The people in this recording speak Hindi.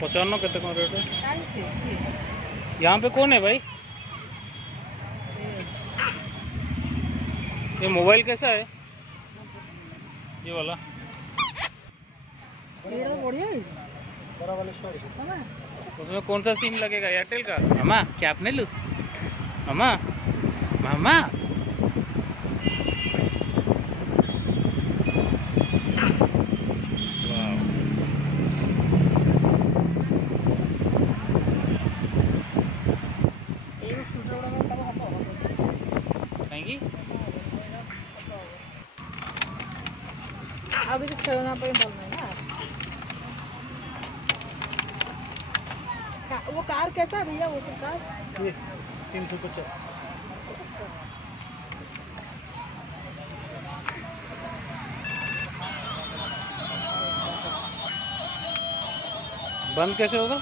55 कितने कौन रेट है? यहाँ पे कौन है भाई? ये मोबाइल कैसा है ये वाला? उसमें कौन सा सिम लगेगा? एयरटेल का? मामा क्या आपने लू? मामा मामा कहेंगी आगे से खेलना पे बोलना है ना। वो कार कैसा है भैया? वो कार 350। बंद कैसे होगा?